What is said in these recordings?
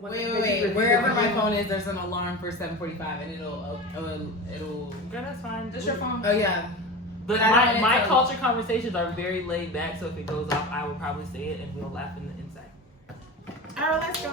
Wait. Wherever my phone is, there's an alarm for 7:45, and it'll. Girl, that's fine. Just your phone. Oh yeah. But my culture conversations are very laid back, so if it goes off, I will probably say it, and we'll laugh in the inside. All right, let's go.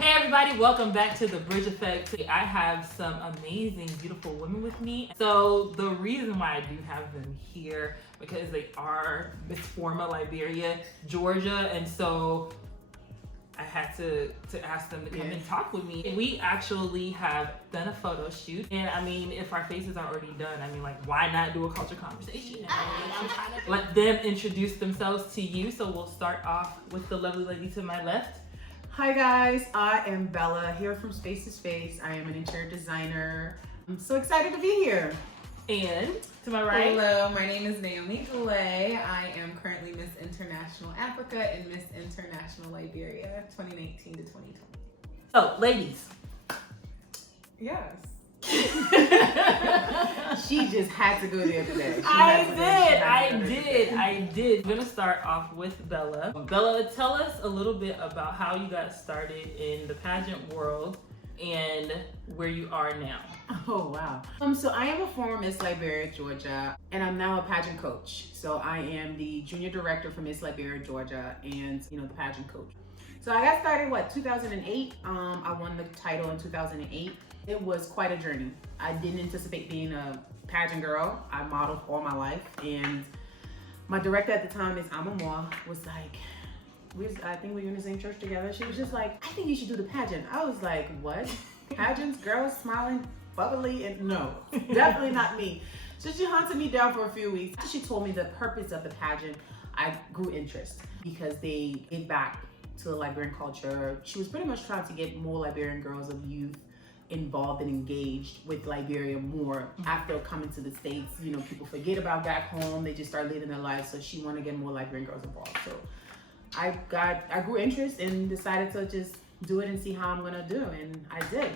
Everybody, welcome back to the Bridge Effect. I have some amazing, beautiful women with me. So the reason why I do have them here, because they are Miss Liberia Georgia, and so I had to ask them to come and talk with me. We actually have done a photo shoot, and I mean, if our faces are already done, I mean, like, why not do a culture conversation? Let them introduce themselves to you. So we'll start off with the lovely lady to my left. Hi guys, I am Bella here from Space to Space. I am an interior designer. I'm so excited to be here. And to my right. Hello, my name is Naomi Glay. I am currently Miss International Africa and Miss International Liberia 2019 to 2020. So, ladies. Yes. She just had to go there today. I did. I'm gonna start off with Bella. Bella, tell us a little bit about how you got started in the pageant world and where you are now. Oh wow. So I am a former Miss Liberia Georgia, and I'm now a pageant coach. So I am the junior director for Miss Liberia Georgia, and the pageant coach. So I got started 2008. I won the title in 2008. It was quite a journey. I didn't anticipate being a pageant girl. I modeled all my life, and my director at the time, Miss Amamwa, was like, I think we were in the same church together. She was just like, I think you should do the pageant. I was like, what? Pageants, girls smiling, bubbly, and no, definitely not me. So she hunted me down for a few weeks. After she told me the purpose of the pageant, I grew interest because they gave back to the Liberian culture. She was pretty much trying to get more Liberian girls of youth involved and engaged with Liberia more. After coming to the States, people forget about back home. They just start living their lives. So she wanted to get more Liberian girls involved. So I grew interest and decided to just do it and see how I'm gonna do. And I did.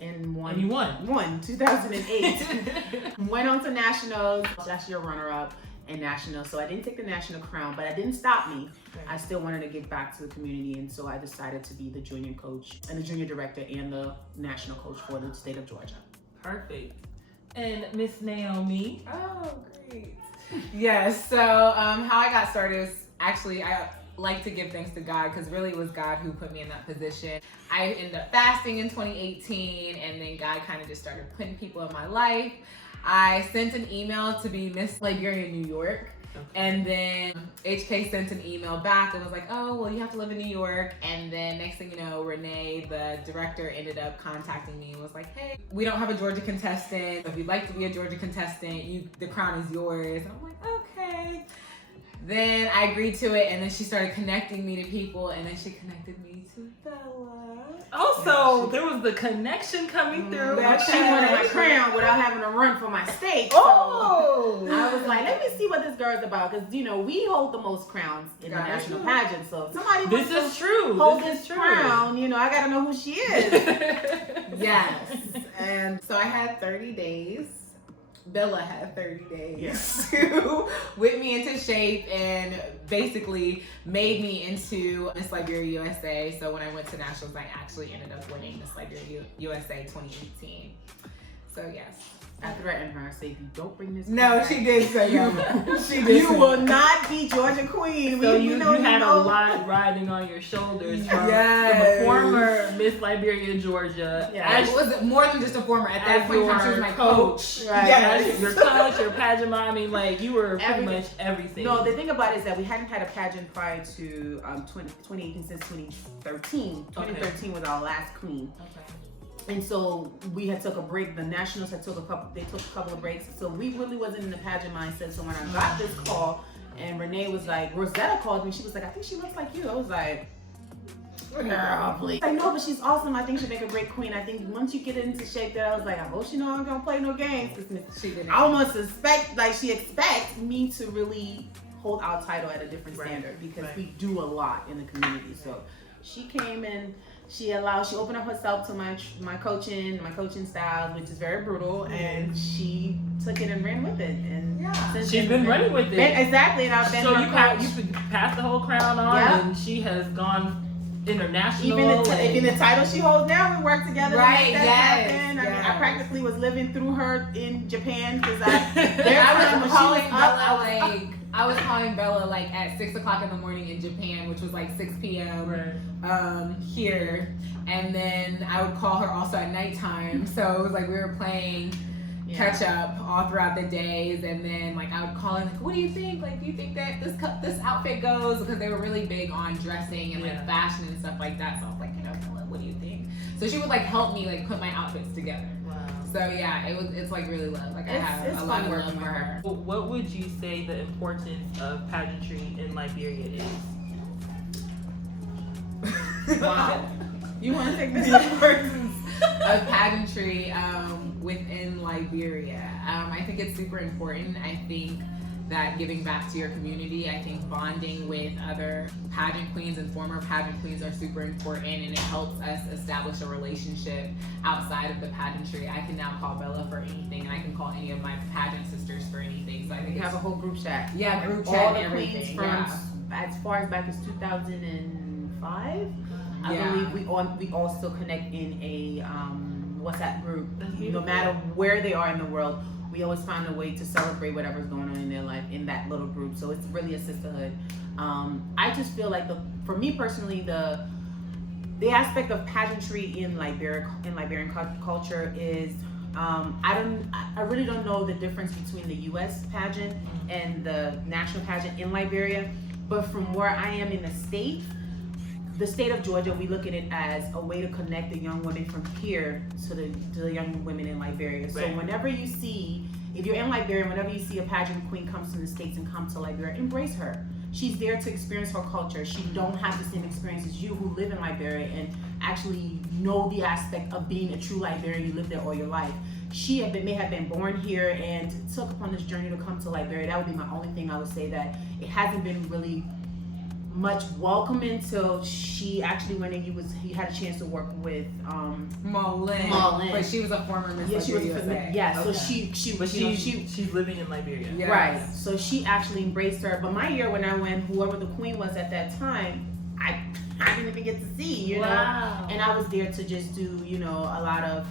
And won. And you won. Won 2008. Went on to nationals. Last year runner-up in nationals. So I didn't take the national crown, but it didn't stop me. Okay. I still wanted to give back to the community, and so I decided to be the junior coach and the junior director and the national coach for the state of Georgia. Perfect. And Miss Naomi. Oh, great. Yes. So how I got started is actually I like to give thanks to God, because really it was God who put me in that position. I ended up fasting in 2018, and then God kind of just started putting people in my life. I sent an email to be Miss Liberia New York, and then HK sent an email back and was like, oh, well, you have to live in New York. And then next thing you know, Renee, the director, ended up contacting me and was like, hey, we don't have a Georgia contestant. If you'd like to be a Georgia contestant, the crown is yours. And I'm like, okay. Then I agreed to it, and then she started connecting me to people, and then she connected me to Bella. Oh, so there was the connection coming through. But she wanted my crown without having to run for my state. Oh! So I was like, let me see what this girl's about, because we hold the most crowns in the national pageant. So if somebody wants to hold this crown, I gotta know who she is. Yes. And so I had 30 days. Bella had 30 days to whip me into shape and basically made me into Miss Liberia USA. So when I went to nationals, I actually ended up winning Miss Liberia USA 2018. So yes. I threatened her. I said, if you don't bring this No, she did say you will not be Georgia Queen. So you had a lot riding on your shoulders from a former Miss Liberia Georgia. It was more than just a former. At that point, she was my coach. Right. Yes. Your coach, your pageant mom. I mean, like, you were pretty much everything. No, the thing about it is that we hadn't had a pageant prior to 2018 since 2013. 2013 was our last queen. Okay. And so we had took a break. The nationals took a couple of breaks. So we really wasn't in the pageant mindset. So when I got this call, and Renee was like, Rosetta called me. She was like, I think she looks like you. I was like, girl, please. I know, but she's awesome. I think she'd make a great queen. I think once you get into shape, that I was like, I hope she know I'm gonna play no games. She didn't. I almost she expects me to really hold our title at a different standard, because we do a lot in the community. So she came and She opened up herself to my coaching styles, which is very brutal, and she took it and ran with it. And since she's been running with it. Exactly, and I've been so her you passed the whole crown on, and she has gone international. Even the title she holds now, we work together. Right? To make that happen. I mean, I practically was living through her in Japan because I was calling Bella like at 6 o'clock in the morning in Japan, which was like 6 p.m. Here, and then I would call her also at nighttime. So it was like we were playing catch up all throughout the days, and then like I would call her like, "What do you think? Like, do you think that this outfit goes?" Because they were really big on dressing and like fashion and stuff like that. So I was like, Bella, what do you think? So she would like help me like put my outfits together. So yeah, it's like really love. Like I have a lot of love for her. What would you say the importance of pageantry in Liberia is? Wow. You want to take this? The importance of pageantry within Liberia. I think it's super important. I think that giving back to your community, I think bonding with other pageant queens and former pageant queens are super important, and it helps us establish a relationship outside of the pageantry. I can now call Bella for anything, and I can call any of my pageant sisters for anything. So I think we have a whole group chat. Yeah, group chat all and the everything. Queens from as far as back as 2005. I believe we all still connect in a WhatsApp group. No matter where they are in the world, we always find a way to celebrate whatever's going on in their life in that little group. So it's really a sisterhood. I just feel like for me personally, the aspect of pageantry in Liberian culture is I really don't know the difference between the U.S. pageant and the national pageant in Liberia. But from where I am in the state of Georgia, we look at it as a way to connect the young women from here to the young women in Liberia. So if you're in Liberia, whenever you see a pageant queen comes from the States and come to Liberia, embrace her. She's there to experience her culture. She don't have the same experience as you who live in Liberia and actually know the aspect of being a true Liberian. You live there all your life. She may have been born here and took upon this journey to come to Liberia. That would be my only thing I would say, that it hasn't been really much welcome until she actually went and he had a chance to work with Mullen. But she was a former Miss Liberia USA. Yeah, so okay. she's living in Liberia. Yes. Right. So she actually embraced her. But my year when I went, whoever the queen was at that time, I didn't even get to see, you know. And I was there to just do, a lot of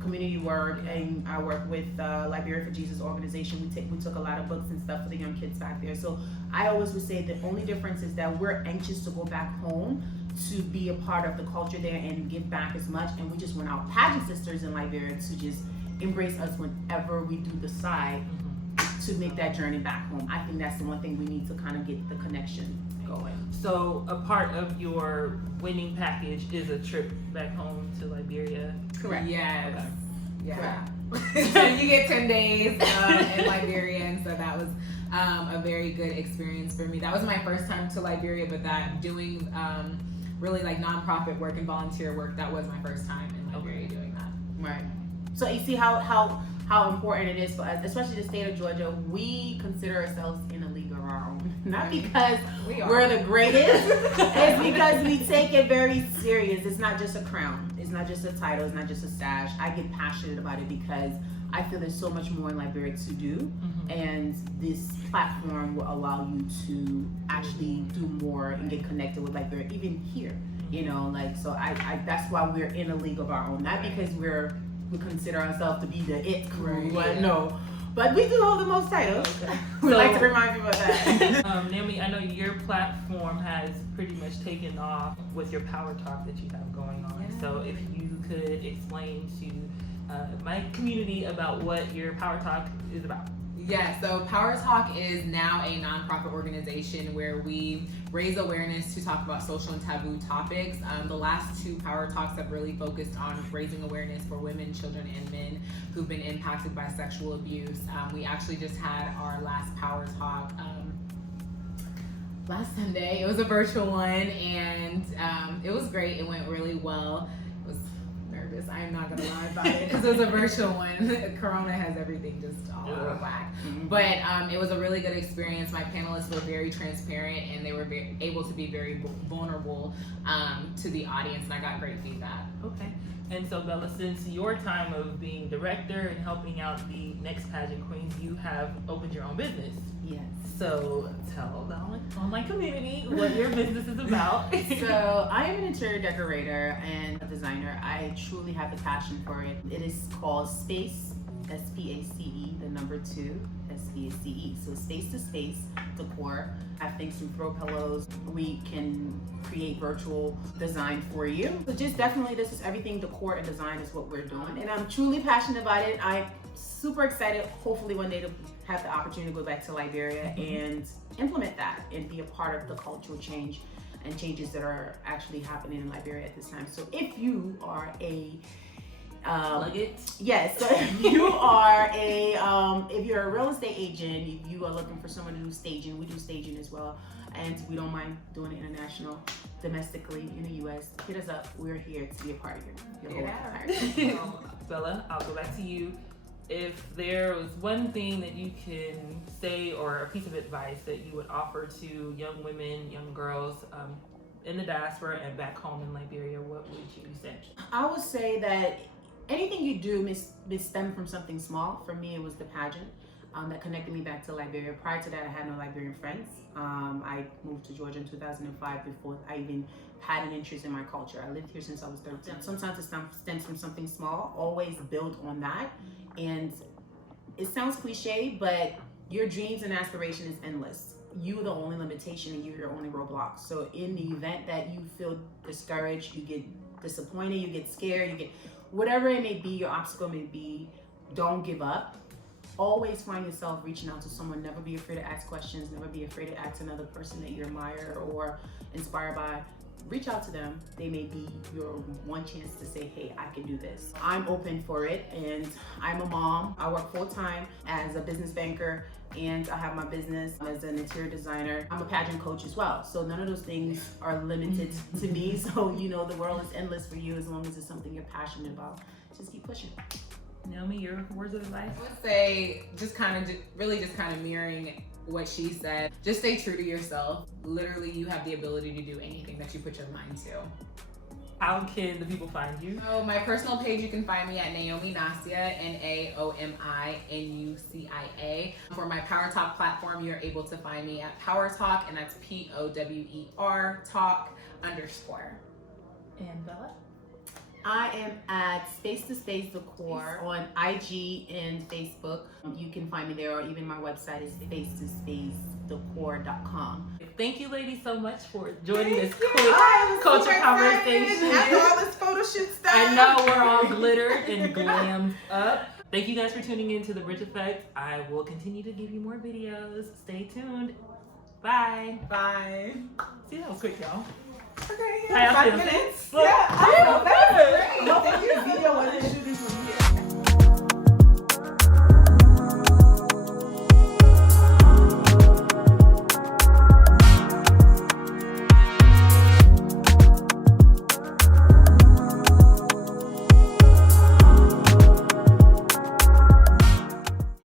community work, and I work with Liberia for Jesus organization. We took a lot of books and stuff for the young kids back there. So I always would say the only difference is that we're anxious to go back home to be a part of the culture there and give back as much, and we just want our pageant sisters in Liberia to just embrace us whenever we do decide to make that journey back home. I think that's the one thing we need to kind of get the connection going. So a part of your winning package is a trip back home to Liberia. Correct. Yes. Okay. Yeah. And you get 10 days in Liberia, and so that was a very good experience for me. That was my first time to Liberia, but that doing really like nonprofit work and volunteer work, that was my first time in Liberia doing that. Right. So you see how important it is for us, especially the state of Georgia. We consider ourselves in a league of our own. Not because we're the greatest, it's because we take it very serious. It's not just a crown. It's not just a title. It's not just a sash. I get passionate about it because I feel there's so much more in Liberia to do, and this platform will allow you to actually do more and get connected with Liberia, even here. So I that's why we're in a league of our own. Not because we consider ourselves to be the it crew. No. But we do hold the most titles. Okay. We like to remind people of that. Naomi, I know your platform has pretty much taken off with your power talk that you have going on. Yeah. So if you could explain to my community about what your power talk is about. Yeah, so Power Talk is now a nonprofit organization where we raise awareness to talk about social and taboo topics. The last 2 Power Talks have really focused on raising awareness for women, children, and men who've been impacted by sexual abuse. We actually just had our last Power Talk last Sunday. It was a virtual one, and it was great. It went really well. It was nervous nervous. I'm not gonna lie about it because it was a virtual one. Corona has everything just all out of whack. But it was a really good experience. My panelists were very transparent and they were able to be very vulnerable to the audience, and I got great feedback. Okay. And so, Bella, since your time of being director and helping out the next pageant queens, you have opened your own business. Yes. So tell the online community what your business is about. So I am an interior decorator and a designer. I truly have the passion for it. It is called Space, S-P-A-C-E, the number 2, S-P-A-C-E. So space to space decor. I have things from throw pillows. We can create virtual design for you. So just definitely this is everything decor and design is what we're doing. And I'm truly passionate about it. I'm super excited, hopefully one day to have the opportunity to go back to Liberia and implement that and be a part of the cultural change and changes that are actually happening in Liberia at this time. So if you are a yes, so if you are if you're a real estate agent, if you are looking for someone to do staging, we do staging as well, and we don't mind doing it international, domestically in the U.S. Hit us up. We're here to be a part of your whole Bella, I'll go back to you. If there was one thing that you can say or a piece of advice that you would offer to young women, young girls in the diaspora and back home in Liberia, what would you say? I would say that anything you do may stem from something small. For me, it was the pageant that connected me back to Liberia. Prior to that, I had no Liberian friends. I moved to Georgia in 2005 before I even had an interest in my culture. I lived here since I was 13. Sometimes it stems from something small. Always build on that. And it sounds cliche, but your dreams and aspiration is endless. You're the only limitation and you're your only roadblock. So in the event that you feel discouraged, you get disappointed, you get scared, you get whatever it may be, your obstacle may be, don't give up. Always find yourself reaching out to someone. Never be afraid to ask questions. Never be afraid to ask another person that you admire or inspired by. Reach out to them. They may be your one chance to say, hey, I can do this. I'm open for it, and I'm a mom. I work full-time as a business banker, and I have my business as an interior designer. I'm a pageant coach as well. So none of those things are limited to me. So, you know, the world is endless for you as long as it's something you're passionate about. Just keep pushing. Naomi, your words of advice? I would say just kind of mirroring what she said. Just stay true to yourself. Literally, you have the ability to do anything that you put your mind to. How can the people find you? So my personal page, you can find me at Naomi Nasia, Naominucia. For my Power Talk platform, you're able to find me at Power Talk, and that's POWER Talk _. And Bella? I am at Space to Space Decor on IG and Facebook. You can find me there, or even my website is spacetospace.decor.com. Thank you, ladies, so much for joining this quick I was culture super conversation. excited after all this photo shoot stuff. I know we're all glittered and glammed up. Thank you guys for tuning in to The Bridge Effect. I will continue to give you more videos. Stay tuned. Bye. Bye. See, that was quick, y'all. Okay, How y'all 5 feel? minutes. Look, Yeah, I know. That's great. Hopefully the video wasn't shooting for